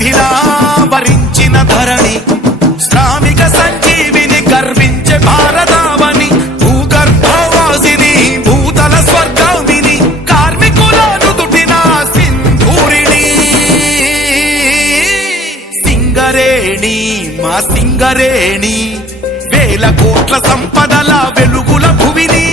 నిధిలా వరించిన ధరణి శ్రామిక సంజీవిని గర్వించే భారతావని భూగర్భవాసిని భూతల స్వర్గామిని కార్మికుల నుదుటిన సింధూరిణి సింగరేణి మా సింగరేణి వేల కోట్ల సంపదల వెలుగుల భువిని